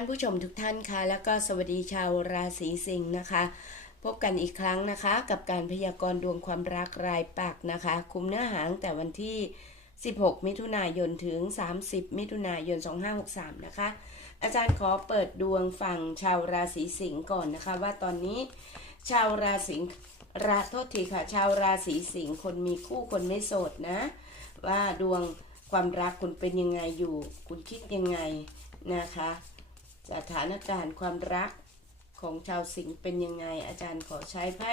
ท่านผู้ชมทุกท่านค่ะ แล้วก็สวัสดีชาวราศีสิงห์นะคะ พบกันอีกครั้งนะคะ กับการพยากรณ์ดวงความรักรายปักนะคะ คุมเนื้อหาตั้งแต่วันที่ 16 มิถุนายนถึง 30 มิถุนายน 2563 นะคะ อาจารย์ขอเปิดดวงฝั่งชาวราศีสิงห์ก่อนนะคะ ว่าตอนนี้ชาวราศีสิงห์ราโทษทีค่ะ ชาวราศีสิงห์คนมีคู่คนไม่โสดนะ ว่าดวงความรักคุณเป็นยังไงอยู่ คุณคิดยังไงนะคะ สถานการณ์ความรักของชาวสิงห์เป็นยังไง อาจารย์ขอใช้ไพ่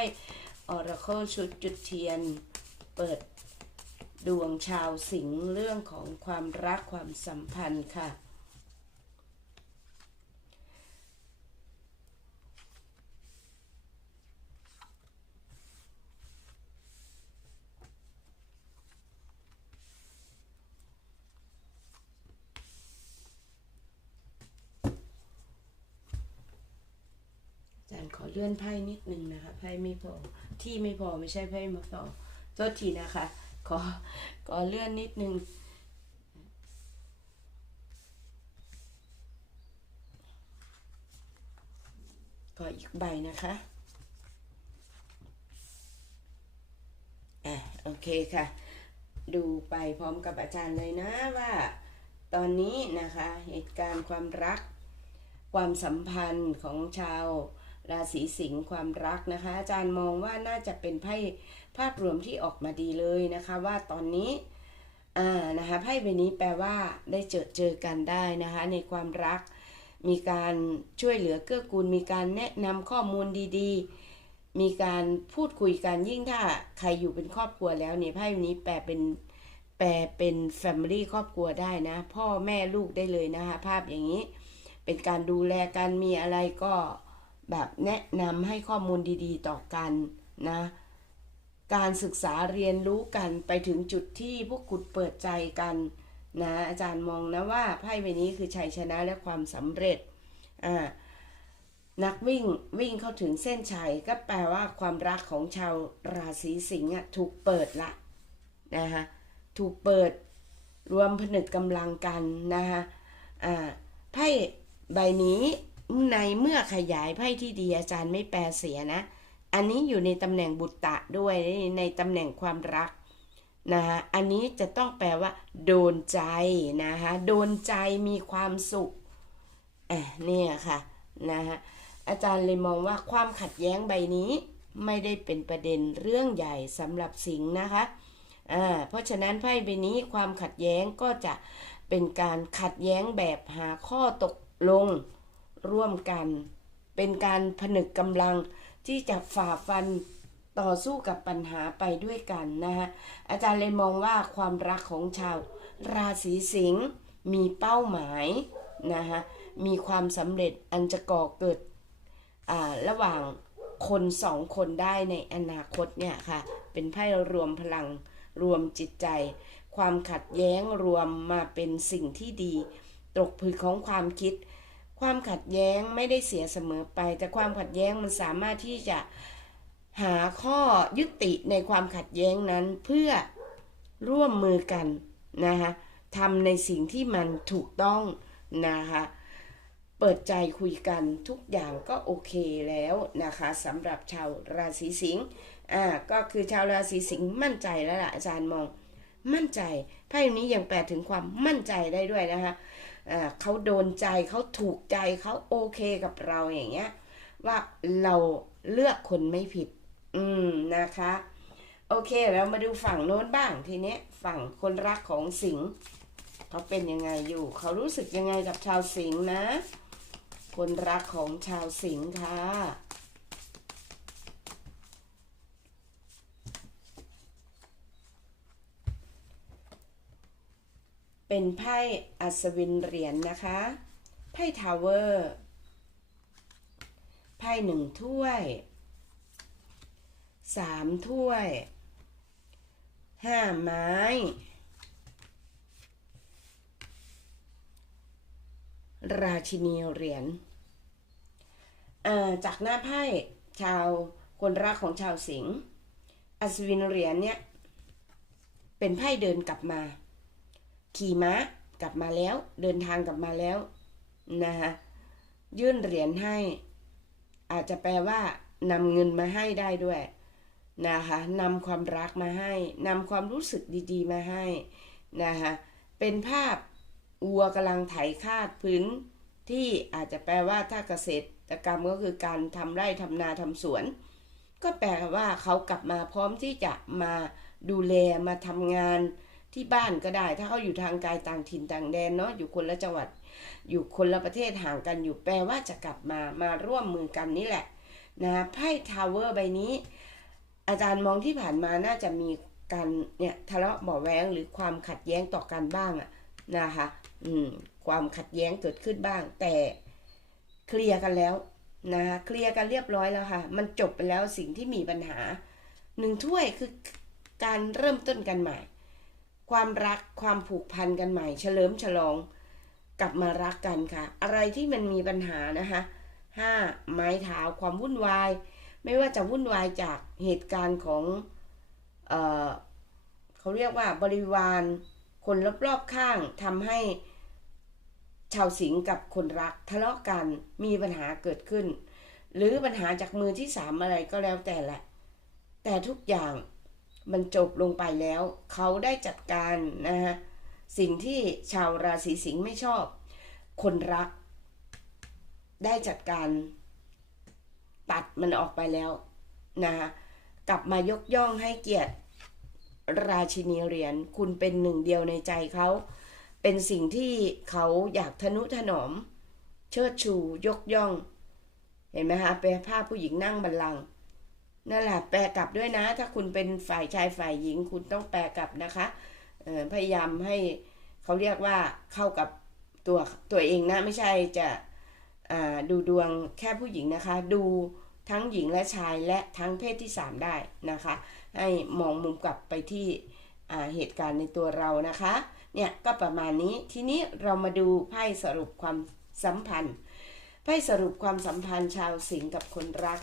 ออร์เคิลชุดจุดเทียน เปิดดวงชาวสิงห์เรื่องของความรักความสัมพันธ์ค่ะ อาจารย์ขอ เลื่อนไพ่นิดนึงนะคะไพ่ไม่พอที่ไม่พอไม่ใช่ไพ่มาพอโทษทีนะคะ ขอขอเลื่อนนิดนึงขออีกใบนะคะอะโอเคค่ะ ดูไปพร้อมกับอาจารย์เลยนะว่า ตอนนี้นะคะเหตุการณ์ความรักความสัมพันธ์ของชาว ราศีสิงห์ความรักนะคะ อาจารย์มองว่าน่าจะเป็นไพ่ภาพรวมที่ออกมาดีเลยนะคะ ว่าตอนนี้อ่านะคะไพ่ใบนี้แปลว่าได้เจอเจอกันได้นะคะ ในความรัก มีการช่วยเหลือเกื้อกูล มีการแนะนำข้อมูลดีๆ มีการพูดคุยกันยิ่งถ้าใครอยู่เป็นครอบครัวแล้วเนี่ยไพ่ใบนี้แปลเป็นแปลเป็น Family ครอบครัวได้นะ พ่อแม่ลูกได้เลยนะคะ ภาพอย่างนี้ เป็นการดูแลกันมีอะไรก็ แบบแนะนำให้ข้อมูลดีๆ ต่อกันนะ การศึกษาเรียนรู้กันไปถึงจุดที่พวกคุณเปิดใจกันนะอาจารย์มองนะว่าไพ่ใบนี้คือชัยชนะและความสำเร็จอ่านักวิ่งวิ่งเข้าถึงเส้นชัยก็แปลว่าความรักของชาวราศีสิงห์ถูกเปิดละนะคะถูกเปิดรวมผนึกกำลังกันนะคะอ่าไพ่ใบนี้ ในเมื่อขยายไพ่ที่ดีอาจารย์ไม่แปลเสียนะ อันนี้อยู่ในตำแหน่งบุตตะด้วยในตำแหน่งความรักนะคะอันนี้จะต้องแปลว่า โดนใจนะคะโดนใจมีความสุขอะเนี่ยค่ะนะคะอาจารย์เลยมองว่าความขัดแย้งใบนี้ไม่ได้เป็นประเด็นเรื่องใหญ่สำหรับสิงห์นะคะอ่าเพราะฉะนั้นไพ่ใบนี้ความขัดแย้งก็จะเป็นการขัดแย้งแบบหาข้อตกลง ร่วมกัน เป็นการผนึกกำลังที่จะฝ่าฟันต่อสู้กับปัญหาไปด้วยกันนะฮะอาจารย์เลยมองว่าความรักของชาว ราศีสิงห์มีเป้าหมายนะฮะมีความสำเร็จอันจะก่อเกิดระหว่างคนสองคนได้ในอนาคตเนี่ยค่ะ เป็นไพ่รวมพลังรวมจิตใจ ความขัดแย้งรวมมาเป็นสิ่งที่ดี ตกผลึกของความคิด ความขัดแย้งไม่ได้เสียเสมอไป แต่ความขัดแย้งมันสามารถที่จะหาข้อยุติในความขัดแย้งนั้นเพื่อร่วมมือกันนะคะทำในสิ่งที่มันถูกต้องนะคะเปิดใจคุยกันทุกอย่างก็โอเคแล้วนะคะสำหรับชาวราศีสิงห์อ่าก็คือชาวราศีสิงห์มั่นใจแล้วล่ะอาจารย์มอง มั่นใจไพ่นี้ยังแปลถึงความมั่นใจได้ด้วยนะคะ เขาโดนใจเขาถูกใจเขาโอเคกับเราอย่างเงี้ย ว่าเราเลือกคนไม่ผิด อืมนะคะ โอเคเรามาดูฝั่งโน้นบ้างทีเนี้ยฝั่งคนรักของสิงเขาเป็นยังไงอยู่ เขารู้สึกยังไงกับชาวสิงนะ คนรักของชาวสิงค่ะ เป็นไพ่อัศวินเหรียญนนะคะ ไพ่ทาวเวอร์ ไพ่หนึ่งถ้วย สามถ้วย ห้าไม้ ราชินีเหรียญจากหน้าไพ่ชาวคนรักของชาวสิงห์อัศวินเหรียญเนี่ย เป็นไพ่เดินกลับมา ขี่ม้ากลับมาแล้ว เดินทางกลับมาแล้วนะคะยื่นเหรียญให้ อาจจะแปลว่านำเงินมาให้ได้ด้วยนะคะนำความรักมาให้นำความรู้สึกดีๆ มาให้นะคะเป็นภาพวัวกำลังไถคาดพื้นที่อาจจะแปลว่าถ้าเกษตรกรรมก็คือการทำไร่ทำนาทำสวน ก็แปลว่าเขากลับมาพร้อมที่จะมาดูแลมาทำงาน ที่บ้านก็ได้ ถ้าเขาอยู่ทางไกลต่างถิ่นต่างแดนเนาะอยู่คนละจังหวัด อยู่คนละประเทศห่างกันอยู่แปลว่าจะกลับมามาร่วมมือกันนี่แหละนะไพ่ทาวเวอร์ใบนี้ อาจารย์มองที่ผ่านมาน่าจะมีการเนี่ยทะเลาะเบาะแว้งหรือความขัดแย้งต่อกันบ้างอะนะคะอืมความขัดแย้งเกิดขึ้นบ้าง แต่เคลียร์กันแล้วนะคะเคลียร์กันเรียบร้อยแล้วค่ะ มันจบไปแล้วสิ่งที่มีปัญหาหนึ่งถ้วยคือการเริ่มต้นกันใหม่ ความรักความผูกพันกันใหม่ เฉลิมฉลอง กลับมารักกันค่ะ อะไรที่มันมีปัญหานะคะห้าไม้เท้าความวุ่นวาย ไม่ว่าจะวุ่นวายจากเหตุการณ์ของเออเขาเรียกว่าบริวารคนรอบๆข้างทำให้ชาวสิงห์กับคนรักทะเลาะกันมีปัญหาเกิดขึ้น หรือปัญหาจากมือที่สามอะไรก็แล้วแต่แหละ แต่ทุกอย่าง มันจบลงไปแล้ว เขาได้จัดการนะฮะสิ่งที่ชาวราศีสิงห์ไม่ชอบ คนรัก ได้จัดการตัดมันออกไปแล้วนะฮะกลับมายกย่องให้เกียรติราชินีเหรียญคุณเป็นหนึ่งเดียวในใจเขา เป็นสิ่งที่เขาอยากทนุถนอม เชิดชูยกย่อง เห็นไหมคะเป็นภาพผู้หญิงนั่งบัลลังก์ นั่นแหละแปลกลับด้วยนะ ถ้าคุณเป็นฝ่ายชายฝ่ายหญิง คุณต้องแปลกลับนะคะพยายามให้เขาเรียกว่าเข้ากับตัวตัวเองนะ ไม่ใช่จะดูดวงแค่ผู้หญิงนะคะ ดูทั้งหญิงและชายและทั้งเพศที่ 3 ได้นะคะ ให้มองมุมกลับไปที่เหตุการณ์ในตัวเรานะคะ เนี่ยก็ประมาณนี้ทีนี้เรามาดูไพ่สรุปความสัมพันธ์ไพ่สรุปความสัมพันธ์ชาวสิงห์กับคนรัก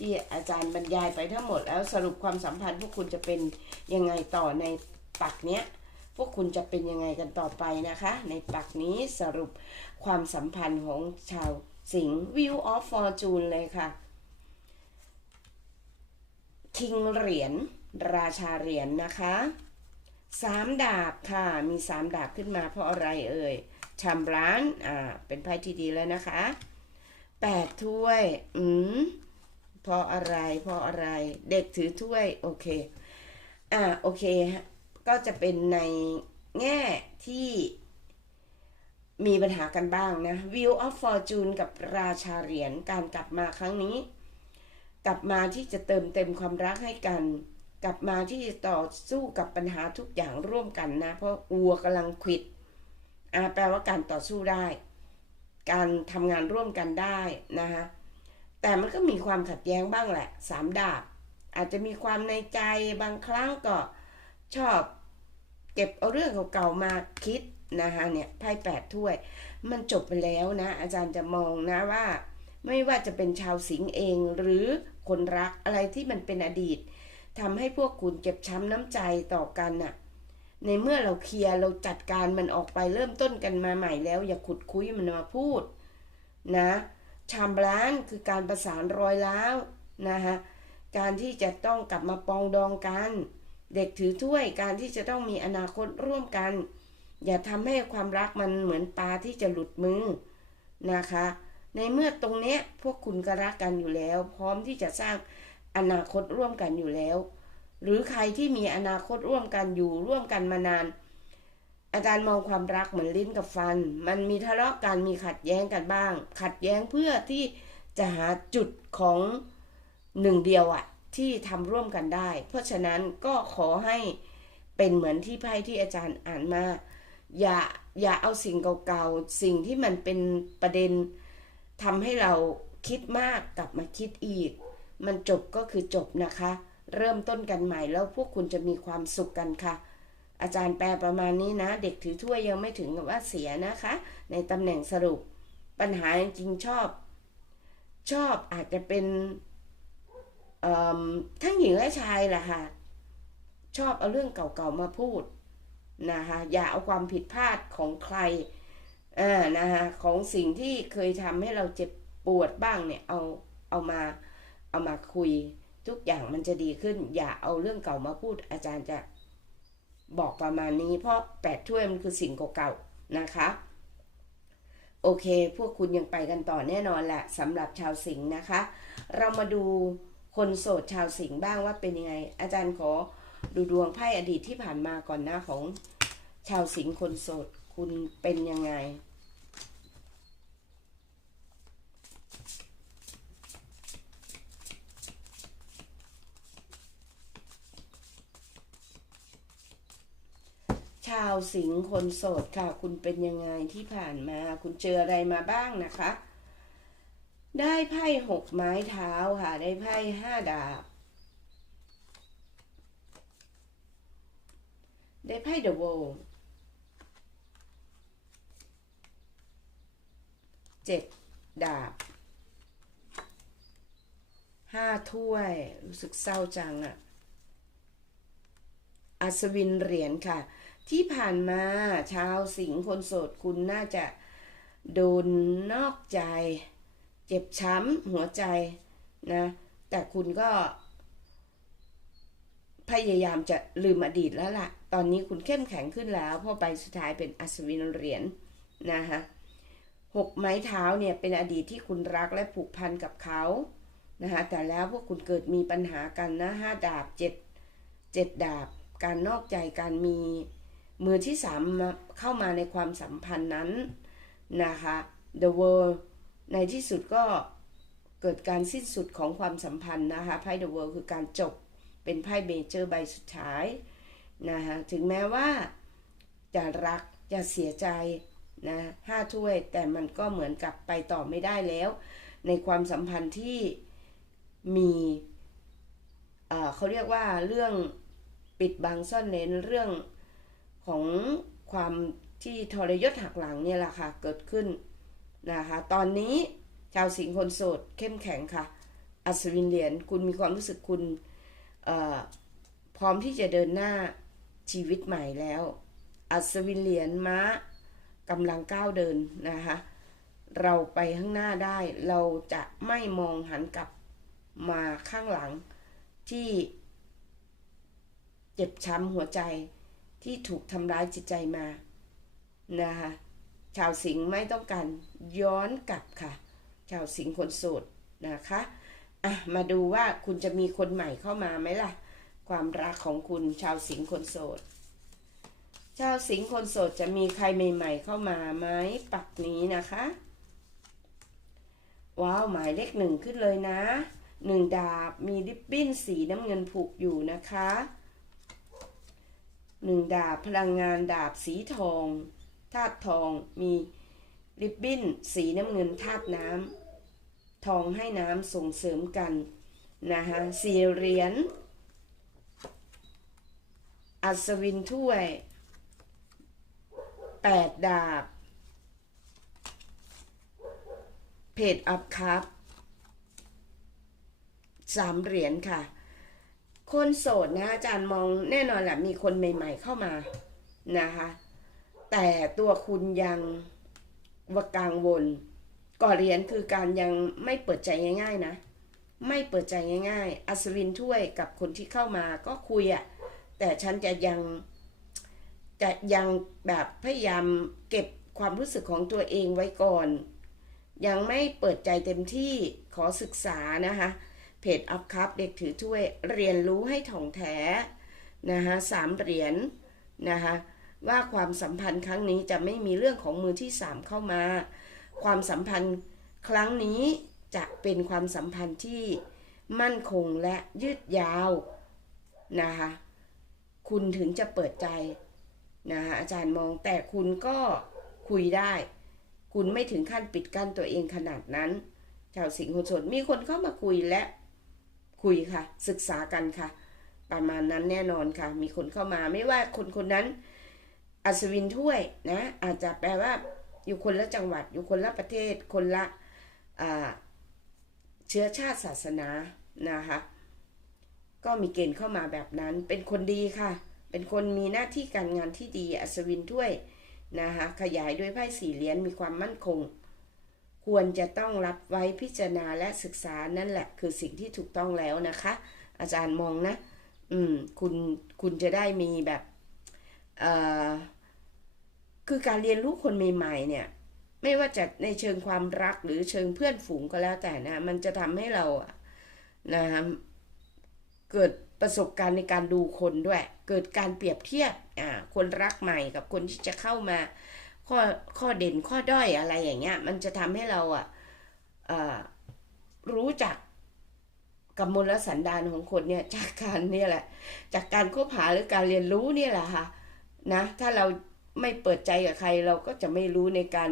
ที่อาจารย์บรรยายไปทั้งหมดแล้วสรุปความสัมพันธ์ พวกคุณจะเป็นยังไงต่อในปักเนี้ยพวกคุณจะเป็นยังไงกันต่อไปนะคะ ในปักนี้สรุปความสัมพันธ์ของชาวสิงห์ View of Fortune เลยค่ะคิงเหรียญราชาเหรียญนะคะสามดาบค่ะ มีสามดาบขึ้นมาเพราะอะไรเอ่ยชัมบรานอ่าเป็นไพ่ที่ดีแล้วนะคะแปดถ้วย อืม พราะอะไรพราะอะไร เด็กถือถ้วย โอเค อ่า โอเคฮะก็จะเป็นในแง่ที่มีปัญหากันบ้างนะ View of Fortune กับราชาเหรียญ การกลับมาครั้งนี้ กลับมาที่จะเติมเต็มความรักให้กัน กลับมาที่จะต่อสู้กับปัญหาทุกอย่างร่วมกันนะ เพราะวัวกำลังควิดอ่าแปลว่าการต่อสู้ได้ การทำงานร่วมกันได้นะคะ แต่มันก็มีความขัดแย้งบ้างแหละสามดาบ อาจจะมีความในใจบางครั้งก็ชอบเก็บเอาเรื่องเก่าๆมาคิดนะคะเนี่ยไพ่แปดถ้วย มันจบไปแล้วนะ อาจารย์จะมองนะว่า ไม่ว่าจะเป็นชาวสิงห์เองหรือคนรักอะไรที่มันเป็นอดีตทำให้พวกคุณเก็บช้ำน้ำใจต่อกันน่ะ ในเมื่อเราเคลียร์เราจัดการมันออกไปเริ่มต้นกันมาใหม่แล้ว อย่าขุดคุยมันมาพูด นะ ชามร้านคือการประสานรอยร้าวนะคะการที่จะต้องกลับมาปองดองกัน เด็กถือถ้วยการที่จะต้องมีอนาคตร่วมกัน อย่าทำให้ความรักมันเหมือนปลาที่จะหลุดมือนะคะ ในเมื่อตรงเนี้ยพวกคุณก็รักกันอยู่แล้ว พร้อมที่จะสร้างอนาคตร่วมกันอยู่แล้ว หรือใครที่มีอนาคตร่วมกันอยู่ร่วมกันมานาน อาจารย์มองความรักเหมือนลิ้นกับฟัน มันมีทะเลาะกันมีขัดแย้งกันบ้าง ขัดแย้งเพื่อที่จะหาจุดของหนึ่งเดียวอะที่ทำร่วมกันได้ เพราะฉะนั้นก็ขอให้เป็นเหมือนที่ไพ่ที่อาจารย์อ่านมา อย่าอย่าเอาสิ่งเก่าๆ สิ่งที่มันเป็นประเด็นทำให้เราคิดมากกลับมาคิดอีก มันจบก็คือจบนะคะ เริ่มต้นกันใหม่แล้วพวกคุณจะมีความสุขกันค่ะ อาจารย์แปลประมาณนี้นะ เด็กถือถ้วยยังไม่ถึงกับว่าเสียนะคะ ในตำแหน่งสรุป ปัญหาจริงชอบ ชอบอาจจะเป็นทั้งหญิงและชายแหละค่ะ ชอบเอาเรื่องเก่าๆมาพูดนะคะอย่าเอาความผิดพลาดของใครอ่านะคะของสิ่งที่เคยทำให้เราเจ็บปวดบ้างเนี่ยเอาเอามาเอามาคุย ทุกอย่างมันจะดีขึ้น อย่าเอาเรื่องเก่ามาพูดอาจารย์จะ บอกประมาณนี้ เพราะแปดถ้วยมันคือสิ่งเก่าๆนะคะ โอเค พวกคุณยังไปกันต่อแน่นอนแหละสำหรับชาวสิงห์นะคะ เรามาดูคนโสดชาวสิงห์บ้างว่าเป็นยังไง อาจารย์ขอดูดวงไพ่อดีตที่ผ่านมาก่อนหน้าของชาวสิงห์คนโสดคุณเป็นยังไง ชาวสิงห์คนโสดค่ะ คุณเป็นยังไงที่ผ่านมา คุณเจออะไรมาบ้างนะคะ ได้ไพ่หกไม้เท้าค่ะ ได้ไพ่ห้าดาบ ได้ไพ่เดอะโวเจ็ดดาบห้าถ้วย รู้สึกเศร้าจังอะอัศวินเหรียญค่ะ ที่ผ่านมาชาวสิงห์คนโสดคุณน่าจะโดนนอกใจ เจ็บช้ำหัวใจนะ แต่คุณก็ พยายามจะลืมอดีตแล้วล่ะ ตอนนี้คุณเข้มแข็งขึ้นแล้วเพราะใบสุดท้ายเป็นอัศวินเหรียญนะคะหกไม้เท้าเนี่ยเป็นอดีตที่คุณรักและผูกพันกับเขานะคะแต่แล้วพวกคุณเกิดมีปัญหากันนะห้าดาบเจ็ดเจ็ดดาบ การนอกใจการมี มือที่สามเข้ามาในความสัมพันธ์นั้นนะคะ The World ในที่สุดก็เกิดการสิ้นสุดของความสัมพันธ์นะคะไพ่ The World คือการจบเป็นไพ่เมเจอร์ใบสุดท้ายนะคะถึงแม้ว่าจะรักจะเสียใจนะห้าถ้วยแต่มันก็เหมือนกับไปต่อไม่ได้แล้ว ในความสัมพันธ์ที่มีเเขาเรียกว่าเรื่องปิดบังซ่อนเร้นเรื่อง ของความที่ทรยศหักหลังเนี่ยแหละค่ะเกิดขึ้นนะคะ ตอนนี้ชาวสิงห์คนโสดเข้มแข็งค่ะ อัศวินเหรียญคุณมีความรู้สึกคุณพร้อมที่จะเดินหน้าชีวิตใหม่แล้ว อัศวินเหรียญม้ากำลังก้าวเดินนะคะ เราไปข้างหน้าได้ เราจะไม่มองหันกลับมาข้างหลังที่เจ็บช้ำหัวใจ ที่ถูกทำร้ายจิตใจมานะคะชาวสิงห์ไม่ต้องการย้อนกลับค่ะ ชาวสิงห์คนโสดนะคะอะมาดูว่าคุณจะมีคนใหม่เข้ามาไหมล่ะ ความรักของคุณชาวสิงห์คนโสดชาวสิงห์คนโสดจะมีใครใหม่ ๆ เข้ามาไหมปักนี้นะคะ ว้าวหมายเลขหนึ่งขึ้นเลยนะหนึ่งดาบมีริบบิ้นสีน้ำเงินผูกอยู่นะคะ หนึ่งดาบพลังงานดาบสีทองธาตุทองมีริบบิ้น สีน้ำเงินธาตุน้ำทองให้น้ำส่งเสริมกันนะคะสี่เหรียญอัศวินถ้วยแปดดาบ เพจอัพคัพสามเหรียญค่ะ คนโสดนะอาจารย์มองแน่นอนแหละมีคนใหม่ ๆ เข้ามานะคะ แต่ตัวคุณยังวกังวล ก่อเรียญคือการยังไม่เปิดใจง่าย ๆ นะ ไม่เปิดใจง่าย ๆ อัศวินถ้วยกับคนที่เข้ามาก็คุยอะแต่ฉันจะยังจะยังแบบพยายามเก็บความรู้สึกของตัวเองไว้ก่อน ยังไม่เปิดใจเต็มที่ขอศึกษานะคะ เพจอัพคัพเด็กถือถ้วยเรียนรู้ให้ถ่องแท้นะคะสามเหรียญนะคะว่าความสัมพันธ์ครั้งนี้จะไม่มีเรื่องของมือที่สามเข้ามา ความสัมพันธ์ครั้งนี้จะเป็นความสัมพันธ์ที่มั่นคงและยืดยาวนะคะคุณถึงจะเปิดใจนะคะอาจารย์มองแต่คุณก็คุยได้ คุณไม่ถึงขั้นปิดกั้นตัวเองขนาดนั้น ชาวสิงห์โหดมีคนเข้ามาคุยและ คุยค่ะ ศึกษากันค่ะ ประมาณนั้นแน่นอนค่ะ มีคนเข้ามาไม่ว่าคนคนนั้น อัศวินถ้วยนะ อาจจะแปลว่าอยู่คนละจังหวัด อยู่คนละประเทศ คนละเชื้อชาติศาสนานะคะ ก็มีเกณฑ์เข้ามาแบบนั้น เป็นคนดีค่ะ เป็นคนมีหน้าที่การงานที่ดี อัศวินถ้วยนะคะ ขยายด้วยไพ่สี่เหรียญ มีความมั่นคง ควรจะต้องรับไว้พิจารณาและศึกษานั่นแหละ คือสิ่งที่ถูกต้องแล้วนะคะ อาจารย์มองนะ อืมคุณคุณจะได้มีแบบเอ่อคือการเรียนรู้คนใหม่ๆเนี่ย ไม่ว่าจะในเชิงความรักหรือเชิงเพื่อนฝูงก็แล้วแต่นะ มันจะทำให้เราอะนะเกิดประสบการณ์ในการดูคนด้วย เกิดการเปรียบเทียบอ่าคนรักใหม่กับคนที่จะเข้ามา ข้อข้อเด่นข้อด้อยอะไรอย่างเงี้ย มันจะทำให้เราอะรู้จักกับมลสันดานของคนเนี่ยจากการเนี่ยแหละ จากการคบหาหรือการเรียนรู้เนี่ยแหละค่ะนะถ้าเราไม่เปิดใจกับใครเราก็จะไม่รู้ในการ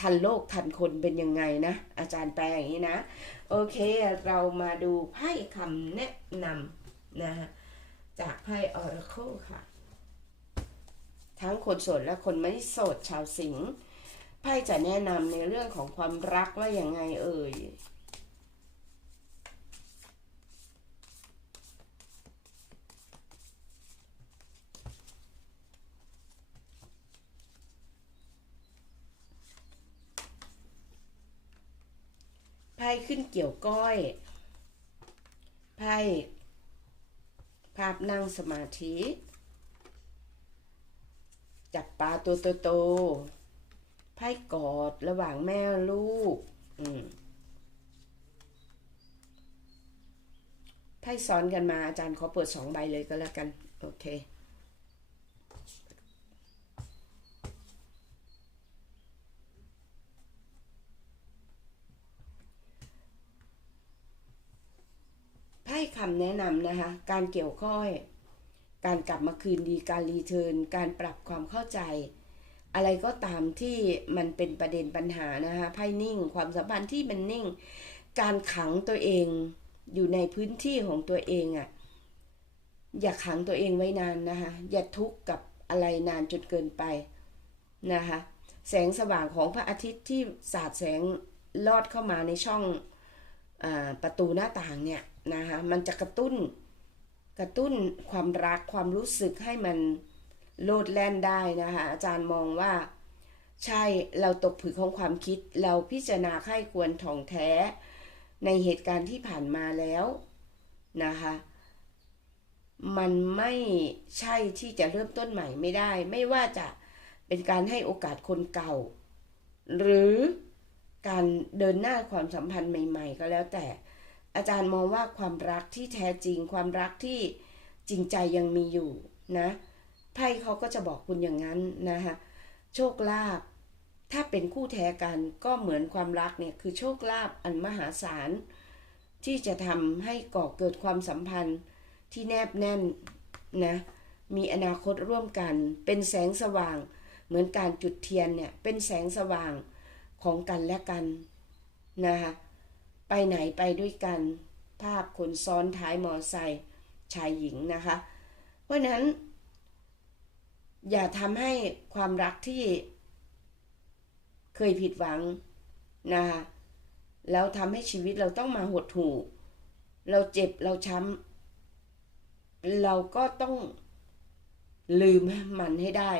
ทันโลกทันคนเป็นยังไงนะ อาจารย์แปลอย่างนี้นะ โอเคเรามาดูไพ่คำแนะนำนะฮะจากไพ่ออร์เคิลค่ะ ทั้งคนโสดและคนไม่โสดชาวสิงห์ไพ่จะแนะนำในเรื่องของความรักว่าอย่างไงเอ่ยไพ่ขึ้นเกี่ยวก้อย ไพ่ภาพนั่งสมาธิ จับปลาตัวโตๆไพ่กอดระหว่างแม่ลูกอืมไพ่ซ้อนกันมาอาจารย์ขอเปิดสองใบเลยก็แล้วกัน โอเคไพ่คำแนะนำนะคะ การเกี่ยวข้อย การกลับมาคืนดีการรีเทิร์นการปรับความเข้าใจ อะไรก็ตามที่มันเป็นประเด็นปัญหานะคะไพ่นิ่ง ความสัมพันธ์ที่มันนิ่ง การขังตัวเองอยู่ในพื้นที่ของตัวเองอะ่ะอย่าขังตัวเองไว้นานนะคะอย่าทุกข์กับอะไรนานจนเกินไปนะคะแสงสว่างของพระอาทิตย์ที่สาดแสงลอดเข้ามาในช่องอประตูหน้าต่างเนี่ยนะคะมันจะกระตุ้น กระตุ้นความรักความรู้สึกให้มันโลดแล่นได้นะคะอาจารย์มองว่าใช่เราตกผึกของความคิดเราพิจารณาไข้ควรถ่องแท้ ในเหตุการณ์ที่ผ่านมาแล้วนะคะมันไม่ใช่ที่จะเริ่มต้นใหม่ไม่ได้ ไม่ว่าจะเป็นการให้โอกาสคนเก่า หรือการเดินหน้าความสัมพันธ์ใหม่ ๆ ก็แล้วแต่ อาจารย์มองว่าความรักที่แท้จริง ความรักที่จริงใจยังมีอยู่นะไพ่เขาก็จะบอกคุณอย่างนั้นนะคะโชคลาภถ้าเป็นคู่แท้กันก็เหมือนความรักเนี่ยคือโชคลาภอันมหาศาล ที่จะทำให้ก่อเกิดความสัมพันธ์ที่แนบแน่นนะมีอนาคตร่วมกัน เป็นแสงสว่าง เหมือนการจุดเทียนเนี่ยเป็นแสงสว่างของกันและกันนะคะ ไปไหนไปด้วยกัน ภาพคนซ้อนท้ายมอไซค์ชายหญิงนะคะ เพราะนั้น อย่าทำให้ความรักที่เคยผิดหวังนะคะแล้วทำให้ชีวิตเราต้องมาหดหู่ เราเจ็บเราช้ำ เราก็ต้องลืมมันให้ได้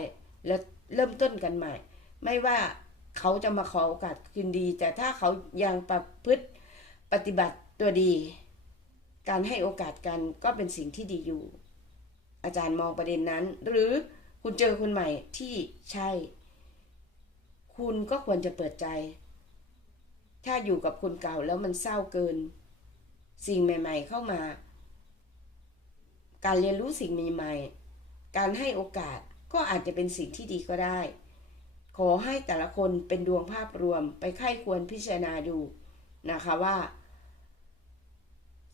แล้วเริ่มต้นกันใหม่ ไม่ว่าเขาจะมาขอโอกาสคืนดี แต่ถ้าเขายังประพฤติ ปฏิบัติตัวดี การให้โอกาสกันก็เป็นสิ่งที่ดีอยู่ อาจารย์มองประเด็นนั้น หรือคุณเจอคนใหม่ที่ใช่ คุณก็ควรจะเปิดใจ ถ้าอยู่กับคนเก่าแล้วมันเศร้าเกิน สิ่งใหม่ ๆ เข้ามา การเรียนรู้สิ่งใหม่ๆการให้โอกาสก็อาจจะเป็นสิ่งที่ดีก็ได้ ขอให้แต่ละคนเป็นดวงภาพรวมไปไข้ควรพิจารณาดูนะคะว่า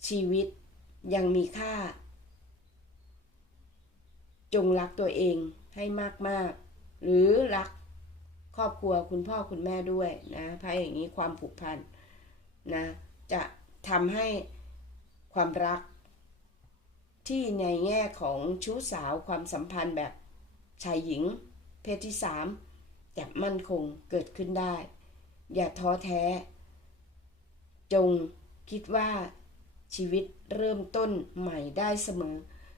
ชีวิตยังมีค่า จงรักตัวเองให้มาก ๆ หรือรักครอบครัวคุณพ่อคุณแม่ด้วยนะไพ่อย่างนี้ความผูกพันนะจะทำให้ความรักที่ในแง่ของชู้สาวความสัมพันธ์แบบชายหญิง เพศที่สามจะมั่นคงเกิดขึ้นได้ อย่าท้อแท้ จงคิดว่า ชีวิตเริ่มต้นใหม่ได้เสมอ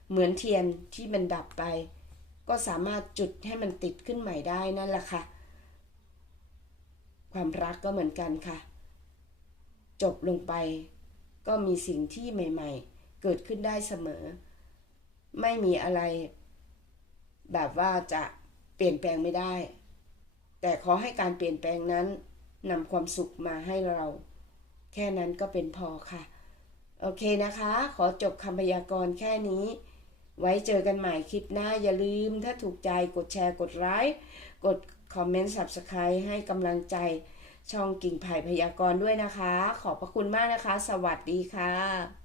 เหมือนเทียนที่มันดับไป ก็สามารถจุดให้มันติดขึ้นใหม่ได้นั่นแหละค่ะ ความรักก็เหมือนกันค่ะ จบลงไป ก็มีสิ่งที่ใหม่ ๆ เกิดขึ้นได้เสมอ ไม่มีอะไร แบบว่าจะเปลี่ยนแปลงไม่ได้ แต่ขอให้การเปลี่ยนแปลงนั้นนำความสุขมาให้เรา แค่นั้นก็เป็นพอค่ะ โอเคนะคะ ขอจบคำพยากรณ์แค่นี้ ไว้เจอกันใหม่คลิปหน้าอย่าลืม ถ้าถูกใจกดแชร์กดไลค์กดคอมเมนต์ subscribe ให้กำลังใจช่องกิ่งไผ่พยากรณ์ด้วยนะคะ ขอบพระคุณมากนะคะ สวัสดีค่ะ